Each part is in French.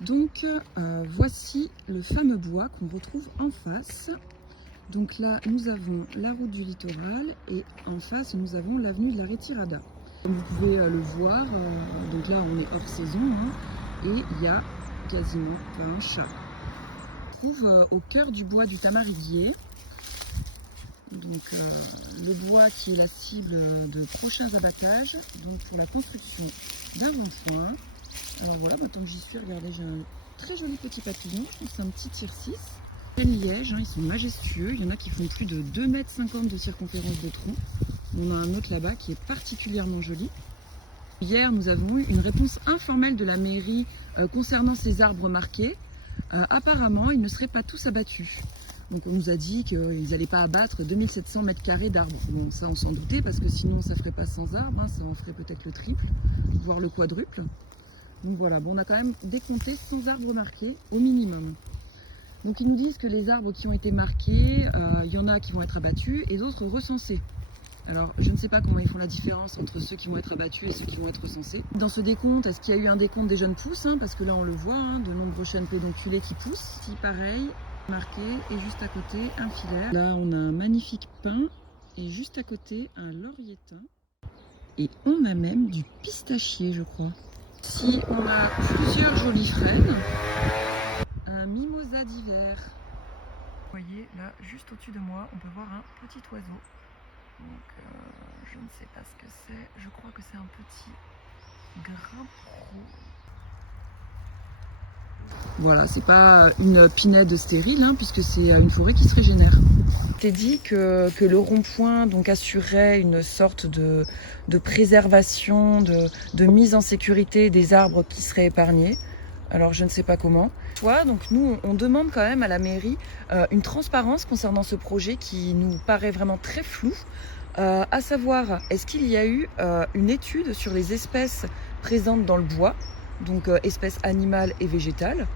Donc voici le fameux bois qu'on retrouve en face. Donc là nous avons la route du littoral et en face nous avons l'avenue de la Retirada. Comme vous pouvez le voir, donc là on est hors saison et il y a quasiment pas un chat. On se trouve au cœur du bois du Tamariguier. Donc le bois qui est la cible de prochains abattages, donc pour la construction d'un rond-point. Alors voilà, tant que j'y suis, regardez, j'ai un très joli petit papillon, je pense que c'est un petit tire-6. Liège, ils sont majestueux, il y en a qui font plus de 2,50 m de circonférence de tronc. On a un autre là-bas qui est particulièrement joli. Hier, nous avons eu une réponse informelle de la mairie concernant ces arbres marqués. Apparemment, ils ne seraient pas tous abattus. Donc on nous a dit qu'ils n'allaient pas abattre 2700 m² d'arbres. Bon, ça on s'en doutait parce que sinon ça ne ferait pas 100 arbres, ça en ferait peut-être le triple, voire le quadruple. Donc voilà, on a quand même décompté 100 arbres marqués au minimum. Donc ils nous disent que les arbres qui ont été marqués, il y en a qui vont être abattus et d'autres recensés. Alors je ne sais pas comment ils font la différence entre ceux qui vont être abattus et ceux qui vont être recensés. Dans ce décompte, est-ce qu'il y a eu un décompte des jeunes pousses, parce que là on le voit, de nombreux chênes pédonculés qui poussent. Si pareil, marqué, et juste à côté un filaire. Là on a un magnifique pin et juste à côté un laurier-thym. Et on a même du pistachier, je crois. Ici on a plusieurs jolies frênes. Un mimosa d'hiver. Vous voyez là juste au-dessus de moi on peut voir un petit oiseau. Donc je ne sais pas ce que c'est. Je crois que c'est un petit grimpereau. Voilà, c'est pas une pinède stérile, puisque c'est une forêt qui se régénère. Il était dit que le rond-point donc assurait une sorte de préservation, de mise en sécurité des arbres qui seraient épargnés. Alors je ne sais pas comment. Donc nous on demande quand même à la mairie une transparence concernant ce projet qui nous paraît vraiment très flou. À savoir, est-ce qu'il y a eu une étude sur les espèces présentes dans le bois, donc espèces animales et végétales?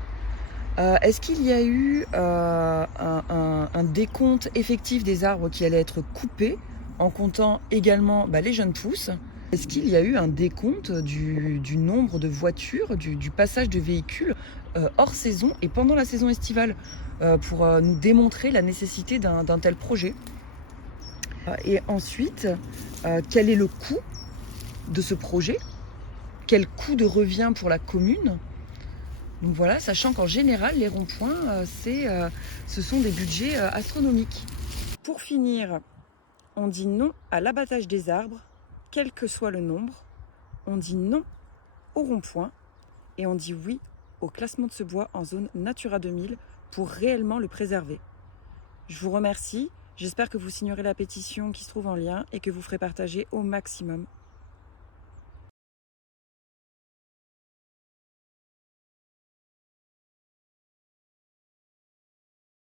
Est-ce qu'il y a eu un décompte effectif des arbres qui allaient être coupés, en comptant également les jeunes pousses? Est-ce qu'il y a eu un décompte du nombre de voitures, du passage de véhicules hors saison et pendant la saison estivale, pour nous démontrer la nécessité d'un tel projet? Et ensuite, quel est le coût de ce projet? Quel coût de revient pour la commune? Donc voilà, sachant qu'en général, les ronds-points, ce sont des budgets astronomiques. Pour finir, on dit non à l'abattage des arbres, quel que soit le nombre. On dit non au rond-point et on dit oui au classement de ce bois en zone Natura 2000 pour réellement le préserver. Je vous remercie. J'espère que vous signerez la pétition qui se trouve en lien et que vous ferez partager au maximum